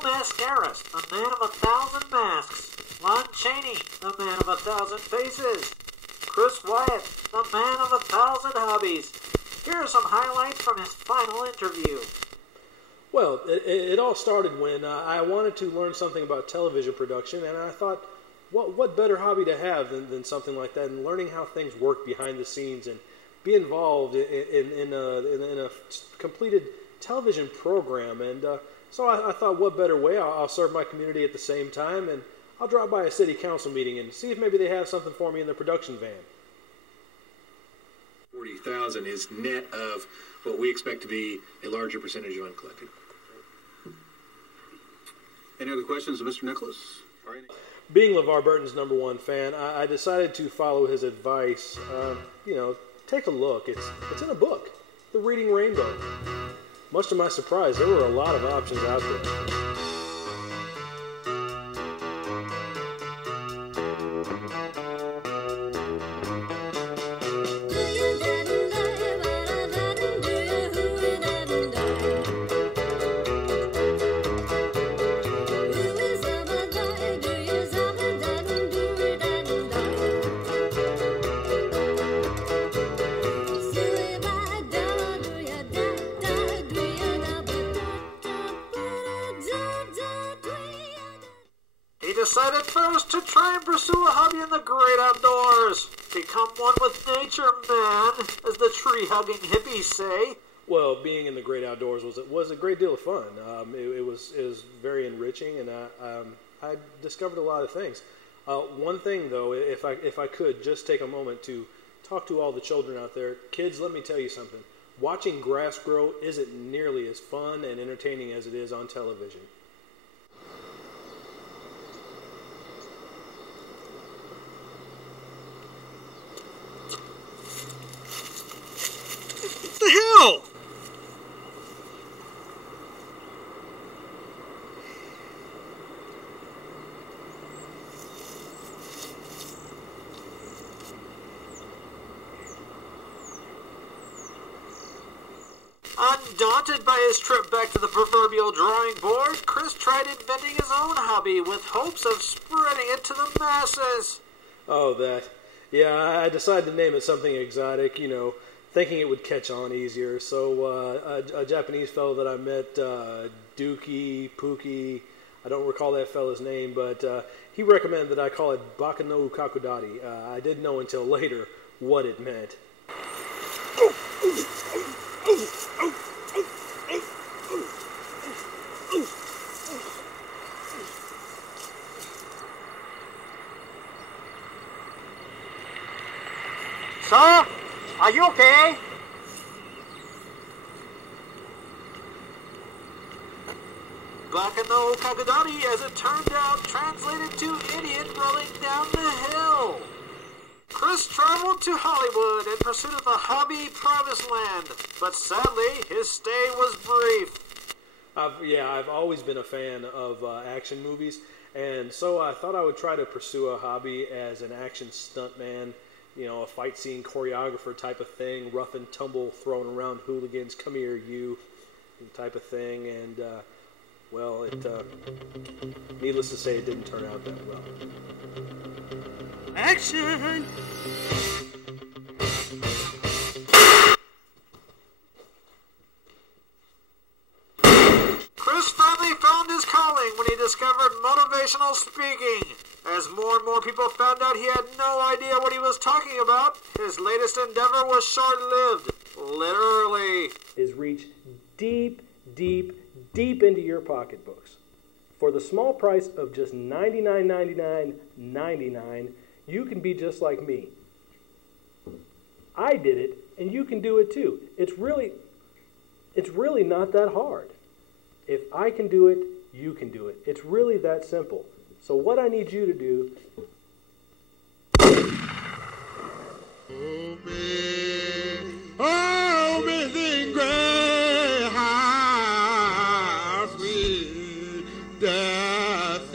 Mascaras, the man of 1,000 masks. Lon Chaney, the man of 1,000 faces. Chris Wyatt, the man of 1,000 hobbies. Here are some highlights from his final interview. Well, it all started when I wanted to learn something about television production, and I thought, what better hobby to have than something like that, and learning how things work behind the scenes and be involved in a completed television program. And so I thought, what better way? I'll serve my community at the same time, and I'll drop by a city council meeting and see if maybe they have something for me in their production van. 40,000 is net of what we expect to be a larger percentage of uncollected. Any other questions of Mr. Nicholas? All right. Being LeVar Burton's #1 fan, I decided to follow his advice. Take a look. It's in a book, The Reading Rainbow. Much to my surprise, there were a lot of options out there. He decided first to try and pursue a hobby in the great outdoors. Become one with nature, man, as the tree-hugging hippies say. Well, being in the great outdoors was a great deal of fun. It was very enriching, and I discovered a lot of things. One thing, though, if I could just take a moment to talk to all the children out there. Kids, let me tell you something. Watching grass grow isn't nearly as fun and entertaining as it is on television. What the hell? Undaunted by his trip back to the proverbial drawing board, Chris tried inventing his own hobby with hopes of spreading it to the masses. Oh, that. Yeah, I decided to name it something exotic, thinking it would catch on easier. So a Japanese fellow that I met, Dookie, Pookie, I don't recall that fellow's name, but he recommended that I call it Baka no Kakudari. I didn't know until later what it meant. Sir, are you okay? Baka no Kakudari, as it turned out, translated to idiot rolling down the hill. Chris traveled to Hollywood in pursuit of the hobby promised land, but sadly, his stay was brief. I've always been a fan of action movies, and so I thought I would try to pursue a hobby as an action stuntman, a fight scene choreographer type of thing, rough and tumble, throwing around hooligans, come here you, type of thing, and needless to say, it didn't turn out that well. Action! Chris finally found his calling when he discovered motivational speaking. As more and more people found out he had no idea what he was talking about, his latest endeavor was short-lived. Literally. Is reach deep, deep, deep into your pocketbooks. For the small price of just $99.99, you can be just like me. I did it, and you can do it too. It's really not that hard. If I can do it, you can do it. It's really that simple. So what I need you to do... Oh, missing gray house, sweet death.